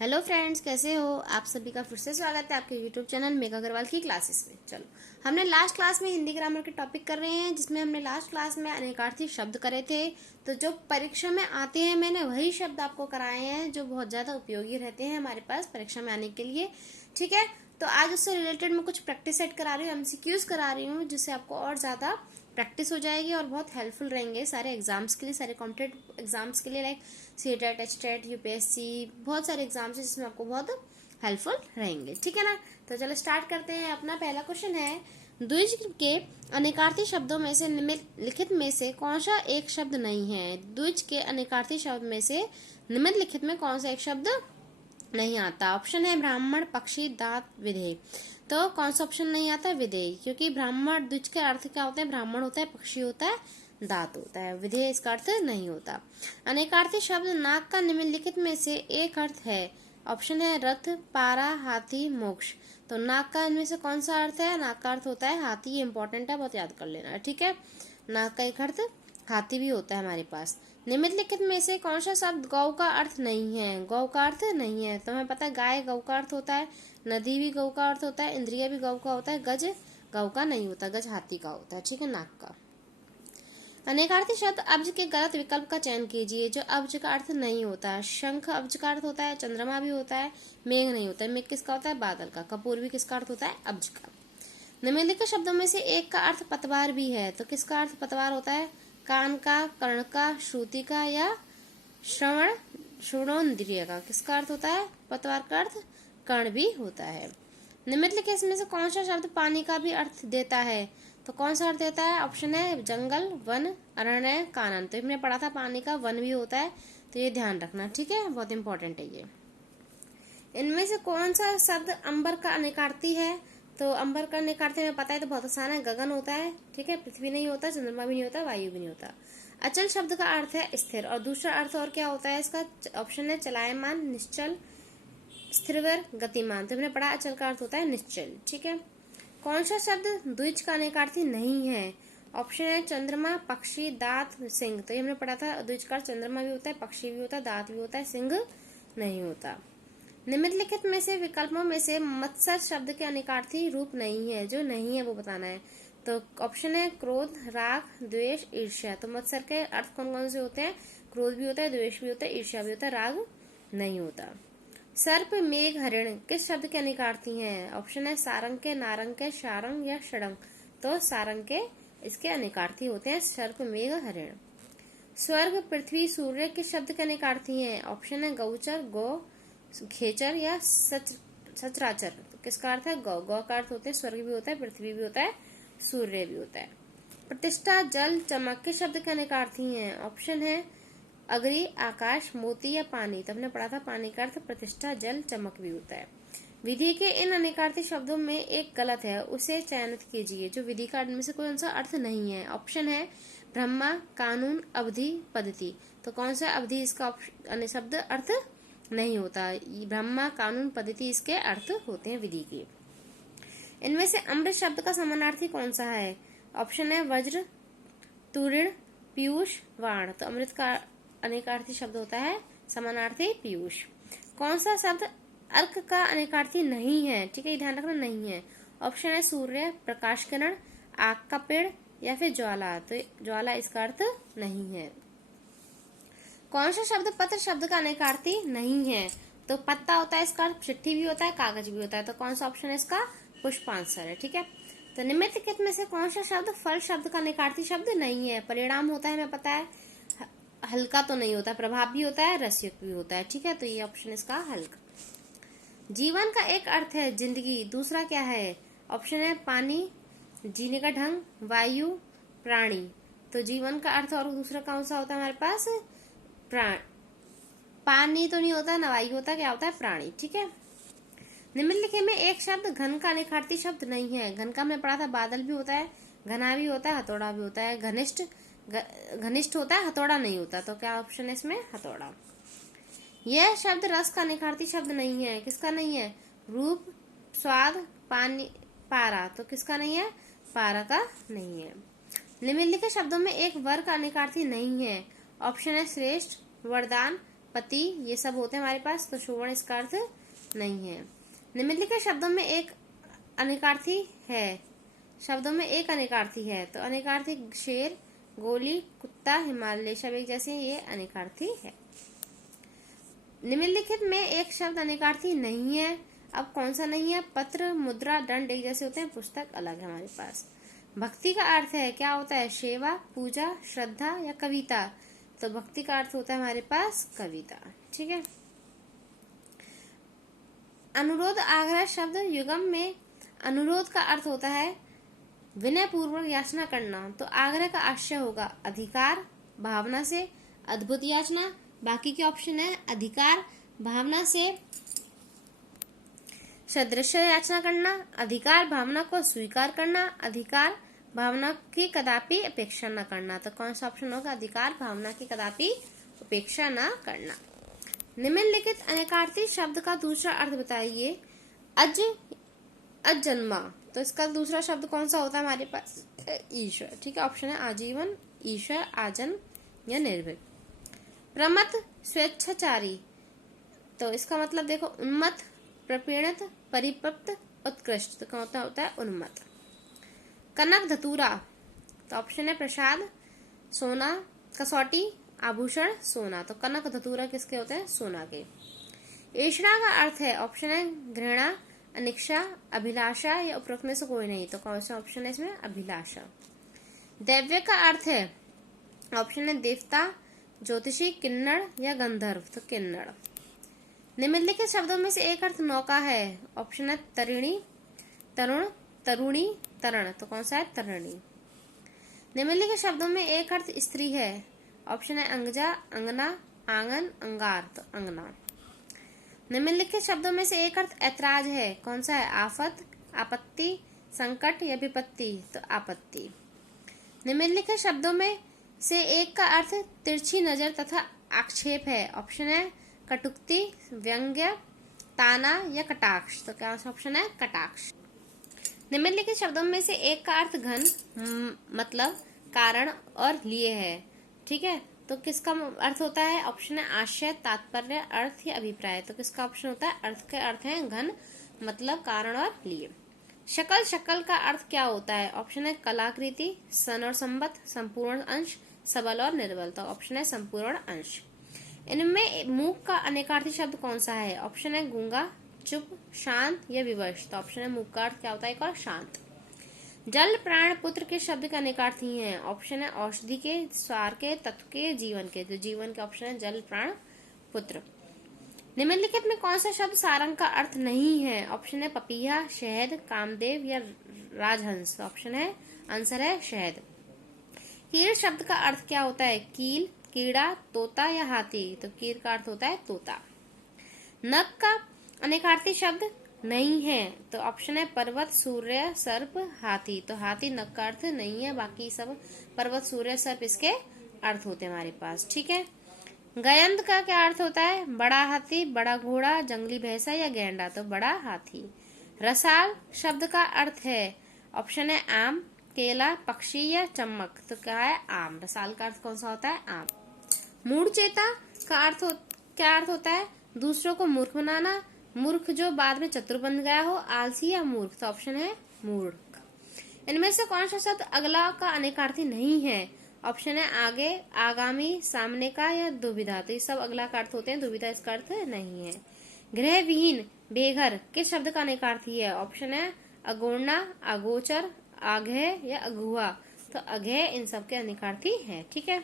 Hello friends, कैसे हो आप सभी का फिर से स्वागत है आपके यूट्यूब चैनल मेघा अग्रवाल की क्लासेस में। चलो, हमने लास्ट क्लास में हिंदी ग्रामर के टॉपिक कर रहे हैं, जिसमें हमने लास्ट क्लास में अनेकार्थी शब्द करे थे। तो जो परीक्षा में आते हैं मैंने वही शब्द आपको कराए हैं जो बहुत ज़्यादा उपयोगी रहते हैं हमारे पास परीक्षा में आने के लिए। ठीक है, तो आज उससे रिलेटेड मैं कुछ प्रैक्टिस सेट करा रही हूँ, एमसीक्यूज करा रही हूँ, जिससे आपको और ज़्यादा प्रैक्टिस हो जाएगी और बहुत हेल्पफुल रहेंगे सारे एग्जाम्स के लिए, सारे कॉम्पिटेटिव एग्जाम्स के लिए, लाइक सीटेट, एचटेट, यूपीएससी, बहुत सारे एग्जाम्स हैं जिसमें आपको बहुत हेल्पफुल रहेंगे। ठीक है ना, तो चलो स्टार्ट करते हैं। अपना पहला क्वेश्चन है, द्विज के अनेकार्थी शब्दों में से निम्नलिखित में से कौन सा एक शब्द नहीं है। द्विज के अनेकार्थी शब्द में से निम्नलिखित में कौन सा एक शब्द नहीं आता। ऑप्शन है ब्राह्मण, पक्षी, दात, विधेय। तो कौन सा ऑप्शन नहीं आता है? विधेय, क्योंकि ब्राह्मण द्विज के अर्थ क्या होते हैं? ब्राह्मण होता है, पक्षी होता है, दात होता है। विधेय इसका अर्थ नहीं होता। अनेकार्थी शब्द नाग का निम्नलिखित में से एक अर्थ है। ऑप्शन है रथ, पारा, हाथी, मोक्ष। तो नाग का इनमें से कौन सा अर्थ है? नाग का अर्थ होता है हाथी। ये इंपॉर्टेंट है, बहुत याद कर लेना। ठीक है, नाग का एक अर्थ हाथी भी होता है हमारे पास। निम्नलिखित में से कौन सा शब्द गौ का अर्थ नहीं है? गौ का अर्थ नहीं है, तो हमें पता है गाय गौ का अर्थ होता है, नदी भी गौ का अर्थ होता है, इंद्रिया भी गौ का होता है, गज गौ का नहीं होता, गज हाथी का होता है। ठीक है, नाग का। अनेकार्थी शब्द अब्ज के गलत विकल्प का चयन कीजिए जो अब्ज का अर्थ नहीं होता। शंख अब्ज का अर्थ होता है, चंद्रमा भी होता है, मेघ नहीं होता है। मेघ किसका होता है? बादल का। कपूर भी किसका अर्थ होता है? अब्ज का। निम्नलिखित शब्दों में से एक का अर्थ पतवार भी है, तो किसका अर्थ पतवार होता है? कान का, कर्ण का, श्रुति का या श्रवण श्रवणोन्द्रिय का। किसका अर्थ होता है? पतवार का अर्थ कर्ण भी होता है। निम्नलिखित में से कौन सा शब्द पानी का भी अर्थ देता है? तो कौन सा अर्थ देता है? ऑप्शन है जंगल, वन, अरण्य, कानन। तो हमने पढ़ा था पानी का वन भी होता है, तो ये ध्यान रखना। ठीक है, बहुत इंपॉर्टेंट है ये। इनमें से कौन सा शब्द अंबर का अनेकार्थी है? तो अंबर का अनेकार्थी हमें पता है, तो बहुत आसान है, गगन होता है। ठीक है, पृथ्वी नहीं होता, चंद्रमा भी नहीं होता, वायु भी नहीं होता। अचल शब्द का अर्थ है स्थिर, और दूसरा अर्थ और क्या होता है इसका? ऑप्शन है चलायमान, निश्चल, स्थिरवर, गतिमान। तो हमने पढ़ा अचल का अर्थ होता है निश्चल। ठीक है, कौन सा शब्द द्विज का अनेकार्थी नहीं है? ऑप्शन है चंद्रमा, पक्षी, दांत, सिंह। तो ये हमने पढ़ा था, द्विज का चंद्रमा भी होता है, पक्षी भी होता है, दांत भी होता है, सिंह नहीं होता। निम्नलिखित में से विकल्पों में से मत्सर शब्द के अनेकार्थी रूप नहीं है। जो नहीं है वो बताना है। तो ऑप्शन है क्रोध, राग, द्वेष, ईर्ष्या। तो मत्सर के अर्थ कौन कौन से होते हैं? क्रोध भी होता है, द्वेष भी होता है, ईर्ष्या भी होता है, राग नहीं होता। सर्प, मेघ, हरिण किस शब्द के अनेकार्थी हैं? ऑप्शन है सारंग के, नारंग के, शारंग या षडंग। तो सारंग के इसके अनेकार्थी होते हैं सर्प, मेघ, हरिण। स्वर्ग, पृथ्वी, सूर्य किस शब्द के अनेकार्थी हैं? ऑप्शन है गौचर, गौ, खेचर या सचराचर। तो किसका अर्थ है? गौ। गौ का अर्थ होते हैं स्वर्ग भी होता है, पृथ्वी भी होता है, सूर्य भी होता है। प्रतिष्ठा, जल, चमक किस शब्द के अनेकार्थी हैं? ऑप्शन है अग्नि, आकाश, मोती या पानी। तो हमने पढ़ा था पानी का अर्थ प्रतिष्ठा, जल, चमक भी होता है। विधि के इन अनेकार्थी शब्दों में एक गलत है, उसे चयनित कीजिए जो विधि का में से कोई सा अर्थ नहीं है। ऑप्शन है ब्रह्मा, कानून, अवधि, पद्धति। तो कौन सा अवधि इसका शब्द अर्थ नहीं होता? ब्रह्मा, कानून, पद्धति इसके अर्थ होते हैं विधि के। इनमें से अमृत शब्द का समानार्थी कौन सा है? ऑप्शन है वज्र, तुरीण, पीयूष, वाण। तो अमृत का अनेकार्थी शब्द होता है समानार्थी पीयूष। कौन सा शब्द अर्क का अनेकार्थी नहीं है? ठीक है, ध्यान रखना, नहीं है। ऑप्शन है सूर्य, प्रकाश किरण, आग का पेड़ या फिर ज्वाला। तो ज्वाला इसका अर्थ नहीं है। कौन सा शब्द पत्र शब्द का अनेकार्थी नहीं है? तो पत्ता होता है इसका अर्थ, चिट्ठी भी होता है, कागज भी होता है। तो कौन सा ऑप्शन है इसका? पुष्पांशर है। ठीक है, तो निम्नलिखित में से कौन सा शब्द फल शब्द का अनेकार्थी शब्द नहीं है? परिणाम होता है, हमें पता है, हल्का तो नहीं होता, प्रभाव भी होता है, रसयुक्त भी होता है। ठीक है, तो ये ऑप्शन इसका हल्का। जीवन का एक अर्थ है जिंदगी, दूसरा क्या है? ऑप्शन है पानी, जीने का ढंग, वायु, प्राणी। तो जीवन का अर्थ और दूसरा कौन सा होता है हमारे पास? प्राण। पानी तो नहीं होता, ना वायु होता, क्या होता है? प्राणी। ठीक है, निम्नलिखित में एक शब्द घन का अनेकार्थी शब्द नहीं है। घन का हमने पढ़ा था, बादल भी होता है, घना भी होता है, हथौड़ा भी होता है। घनिष्ठ घनिष्ठ होता है, हथौड़ा नहीं होता। तो क्या ऑप्शन है इसमें? हथौड़ा। यह शब्द रस का अनेकार्थी शब्द नहीं है। किसका नहीं है? रूप, स्वाद, पानी, पारा। तो किसका नहीं है? पारा का नहीं है। निम्नलिखित शब्दों में एक वर का अनेकार्थी नहीं है। ऑप्शन है श्रेष्ठ, वरदान, पति, ये सब होते हैं हमारे पास, तो सुवर्ण इसका अर्थ नहीं है। निम्नलिखित शब्दों में एक अनेकार्थी है, शब्दों में एक अनेकार्थी है, तो अनेकार्थी शेर, गोली, कुत्ता, हिमालय सब एक जैसे, ये अनेकार्थी है। निम्नलिखित में एक शब्द अनेकार्थी नहीं है, अब कौन सा नहीं है? पत्र, मुद्रा, दंड एक जैसे होते हैं, पुस्तक अलग है हमारे पास। भक्ति का अर्थ है, क्या होता है? सेवा, पूजा, श्रद्धा या कविता, तो भक्ति का अर्थ होता है हमारे पास कविता। ठीक है। अनुरोध आग्रह शब्द युगम में अनुरोध का अर्थ होता है विनय पूर्वक याचना करना, तो आग्रह का आशय होगा अधिकार भावना से, अद्भुत याचना, बाकी के ऑप्शन है अधिकार भावना से सदृश याचना करना, अधिकार भावना को स्वीकार करना, अधिकार भावना की कदापि अपेक्षा न करना, तो कौन सा ऑप्शन होगा? अधिकार भावना की कदापि अपेक्षा न करना। निम्नलिखित अनेकार्थी शब्द का दूसरा अर्थ बताइए। अजन्मा, तो इसका दूसरा शब्द कौन सा होता है हमारे पास? ईश्वर। ठीक है, ऑप्शन है आजीवन, ईश्वर, आजन या निर्भीक। प्रमत्त, स्वेच्छाचारी, तो इसका मतलब देखो उन्मत्त, प्रपीड़ित, परिपक्त, उत्कृष्ट, तो कौन होता है? उन्मत्त। कनक धतूरा, तो ऑप्शन है प्रसाद, सोना, कसौटी, आभूषण, सोना, तो कनक धतूरा किसके होते हैं? सोना के। ईर्ष्णा का अर्थ है, ऑप्शन है घृणा, अनिच्छा, अभिलाषा या उपरोक्त में से कोई नहीं, तो कौन सा ऑप्शन है इसमें? अभिलाषा। दैव्य का अर्थ है, ऑप्शन है देवता, ज्योतिषी, किन्नर या गंधर्व, तो किन्नर। निम्नलिखित शब्दों में से एक अर्थ नौका है, ऑप्शन है तरिणी, तरुण, तरुणी, तरण, तो कौन सा है? तरणि। निम्नलिखित शब्दों में एक अर्थ स्त्री है, ऑप्शन है अंगजा, अंगना, आंगन, अंगार, तो अंगना। निम्नलिखित शब्दों में से एक अर्थ ऐतराज है, कौन सा है? आफत, आपत्ति, संकट या विपत्ति, तो आपत्ति। निम्नलिखित शब्दों में से एक का अर्थ तिरछी नजर तथा आक्षेप है, ऑप्शन है कटुक्ति, व्यंग्य, ताना या कटाक्ष, तो क्या ऑप्शन है? कटाक्ष। निम्नलिखित शब्दों में से एक का अर्थ घन, मतलब, कारण और लिए है। ठीक है, तो किसका अर्थ होता है? ऑप्शन है आशय, तात्पर्य, अर्थ या अभिप्राय, तो किसका ऑप्शन होता है? अर्थ के अर्थ है घन, मतलब, कारण और लिए। शकल, शकल का अर्थ क्या होता है? ऑप्शन है कलाकृति, सन और संबत, संपूर्ण अंश, सबल और निर्बल, तो ऑप्शन है संपूर्ण अंश। इनमें मूक का अनेकार्थी शब्द कौन सा है? ऑप्शन है गूंगा, चुप, शांत या विवश, तो ऑप्शन है मूक का अर्थ क्या होता है? एक और शांत। जल, प्राण, पुत्र के शब्द के अनेकार्थी हैं, ऑप्शन है औषधि के, सार के, तत्व के, जीवन के, तो जीवन के ऑप्शन है जल, प्राण, पुत्र। निम्नलिखित में कौन सा शब्द सारंग का अर्थ नहीं है? ऑप्शन है पपीहा, शहद, कामदेव या राजहंस, ऑप्शन है आंसर है शहद। कीड़ शब्द का अर्थ क्या होता है? कील, कीड़ा, तोता या हाथी, तो कीड़ का अर्थ होता है तोता। नख का अनेकार्थी शब्द नहीं है, तो ऑप्शन है पर्वत, सूर्य, सर्प, हाथी, तो हाथी नख का अर्थ नहीं है, बाकी सब पर्वत, सूर्य, सर्प इसके अर्थ होते हैं हमारे पास। ठीक है। गयंत का क्या अर्थ होता है? बड़ा हाथी, बड़ा घोड़ा, जंगली भैंसा या गैंडा, तो बड़ा हाथी। रसाल शब्द का अर्थ है, ऑप्शन है आम, केला, पक्षी या चम्मक, तो क्या है? आम। रसाल का अर्थ कौन सा होता है? आम। मूढ़चेता का अर्थ क्या अर्थ होता है? दूसरों को मूर्ख बनाना, मूर्ख जो बाद में चतुर बन गया हो, आलसी या मूर्ख, तो ऑप्शन है मूर्ख। इनमें से कौन सा शब्द अगला का अनेकार्थी नहीं है? ऑप्शन है आगे, आगामी, सामने का या दुविधा, तो ये सब अगला का अर्थ होते हैं, दुविधा इसका अर्थ नहीं है। गृह विहीन, बेघर किस शब्द का अनेकार्थी है? ऑप्शन है अगोड़ना, अगोचर, आघे या अगुआ, तो अघे इन सब के अनेकार्थी है। ठीक है।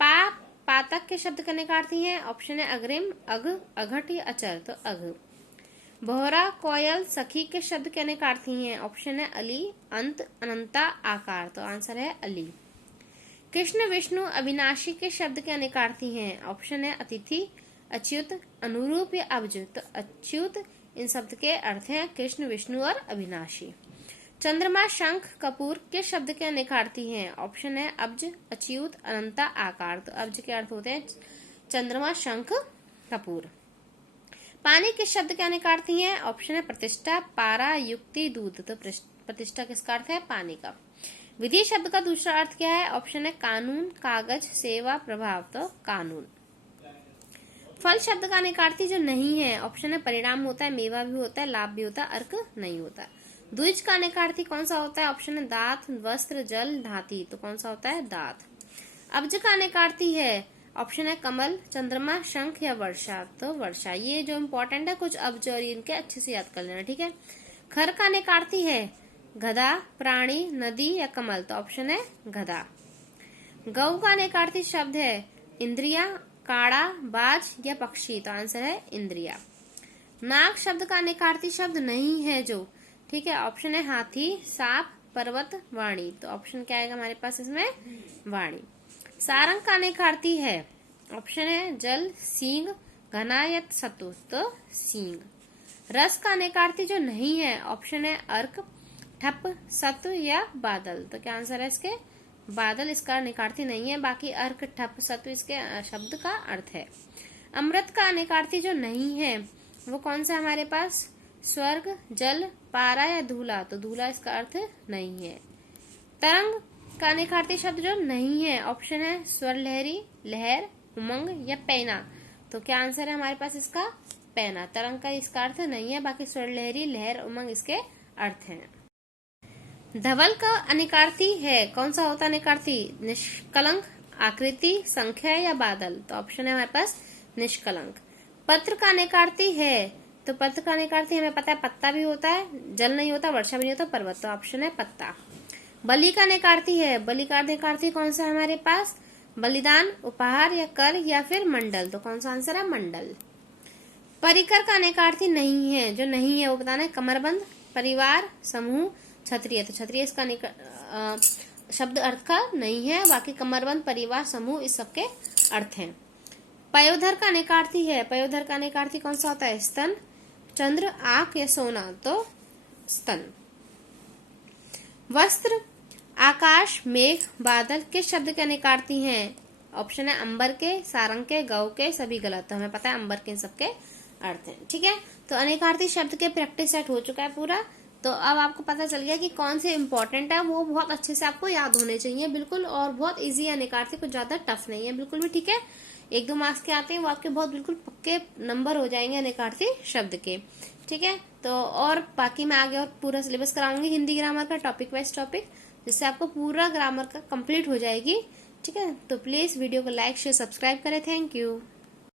पाप, पातक के शब्द के अनेकार्थी हैं, ऑप्शन है अग्रिम, अघ, अघट या अचर, तो अघ। बोहरा, कोयल, सखी के शब्द के अनेकार्थी हैं, ऑप्शन है अली, अंत, अनंता, आकार, तो आंसर है अली। कृष्ण, विष्णु, अविनाशी के शब्द के अनेकार्थी हैं, ऑप्शन है अतिथि, अच्युत, अनुरूप या अब्ज, तो अच्युत इन शब्द के अर्थ हैं कृष्ण, विष्णु और अविनाशी। चंद्रमा, शंख, कपूर के शब्द के अनेकार्थी हैं, ऑप्शन है अब्ज, अच्युत, अनंता, आकार, तो अब्ज के अर्थ होते हैं चंद्रमा, शंख, कपूर। पानी किस शब्द के अनेकार्थी हैं? ऑप्शन है प्रतिष्ठा, पारा, युक्ति, दूध, तो प्रतिष्ठा किसका अर्थ है? पानी का। विधि शब्द का दूसरा अर्थ क्या है? ऑप्शन है कानून, कागज, सेवा, प्रभाव, तो कानून। फल शब्द का अनेकार्थी जो नहीं है, ऑप्शन है परिणाम होता है, मेवा भी होता है, लाभ भी होता है, अर्क नहीं होता है। द्विज का अनेकार्थी कौन सा होता है, ऑप्शन है दात, वस्त्र, जल, धाती, तो कौन सा होता है, दात। अब्ज का अनेकार्थी है, ऑप्शन है कमल, चंद्रमा, शंख या वर्षा, तो वर्षा। ये जो इम्पोर्टेंट है कुछ अब्ज और इनके अच्छे से याद कर लेना, ठीक है। खर का अनेकार्थी है गधा, प्राणी, नदी या कमल, तो ऑप्शन है गधा। गौ का अनेकार्थी शब्द है इंद्रिया, काड़ा, बाज या पक्षी, तो आंसर है इंद्रिया। नाग शब्द का अनेकार्थी शब्द नहीं है जो, ठीक है, ऑप्शन है हाथी, सांप, पर्वत, वाणी, तो ऑप्शन क्या आएगा हमारे पास इसमें, वाणी। सारंग का अनेकार्थी है, ऑप्शन है जल, सींग, घना या सतु, तो सींग। रस का अनेकार्थी जो नहीं है, ऑप्शन है अर्क, ठप, सत्व या बादल, तो क्या आंसर है इसके, बादल इसका अनेकार्थी नहीं है, बाकी अर्क, ठप, सत्व इसके शब्द का अर्थ है। अमृत का अनेकार्थी जो नहीं है वो कौन सा हमारे पास, स्वर्ग, जल, पारा या धूला, तो धूला इसका अर्थ नहीं है। तरंग का अनेकार्थी शब्द जो नहीं है, ऑप्शन है स्वर लहरी, लहर, उमंग या पैना, तो क्या आंसर है हमारे पास इसका, पैना। तरंग का इसका अर्थ नहीं है, बाकी स्वर लहरी, लहर, उमंग इसके अर्थ हैं। धवल का अनेकार्थी है, कौन सा होता है अनेकार्थी, निष्कलंक, आकृति, संख्या या बादल, तो ऑप्शन है हमारे पास निष्कलंक। पत्र का अनेकार्थी है, तो पत्र का अनेकार्थी हमें पता है पत्ता भी होता है, जल नहीं होता, वर्षा भी नहीं होता, पर्वत, तो ऑप्शन है पत्ता। बलि का अनेकार्थी है, बलि का अनेकार्थी कौन सा है हमारे पास, बलिदान, उपहार या कर या फिर मंडल, तो कौन सा आंसर है, मंडल। परिकर का अनेकार्थी नहीं है, जो नहीं है वो बताना है, कमरबंद, परिवार, समूह, क्षत्रिय, तो क्षत्रिय इसका शब्द अर्थ का नहीं है, बाकी कमरबंद, परिवार, समूह इस सबके अर्थ हैं। पयोधर का अनेकार्थी है, पयोधर का अनेकार्थी कौन सा होता है, स्तन, चंद्र, आंख या सोना, तो स्तन। वस्त्र, आकाश, मेघ, बादल किस शब्द के अनेकार्थी हैं, ऑप्शन है अंबर के, सारंग के, गौ के, सभी गलत, तो हमें पता है अंबर के इन सबके अर्थ हैं, ठीक है। तो अनेकार्थी शब्द के प्रैक्टिस सेट हो चुका है पूरा, तो अब आपको पता चल गया कि कौन से इंपॉर्टेंट है, वो बहुत अच्छे से आपको याद होने चाहिए बिल्कुल, और बहुत इजी है अनेकार्थी, कुछ ज्यादा टफ नहीं है बिल्कुल भी, ठीक है। 1-2 मार्क्स के आते हैं वो आपके बहुत बिल्कुल पक्के नंबर हो जाएंगे अनेकार्थी शब्द के, ठीक है। तो और बाकी मैं आगे और पूरा सिलेबस कराऊंगी हिंदी ग्रामर का, टॉपिक वाइज टॉपिक, जिससे आपको पूरा ग्रामर का कंप्लीट हो जाएगी, ठीक है। तो प्लीज वीडियो को लाइक, शेयर, सब्सक्राइब करें। Thank you.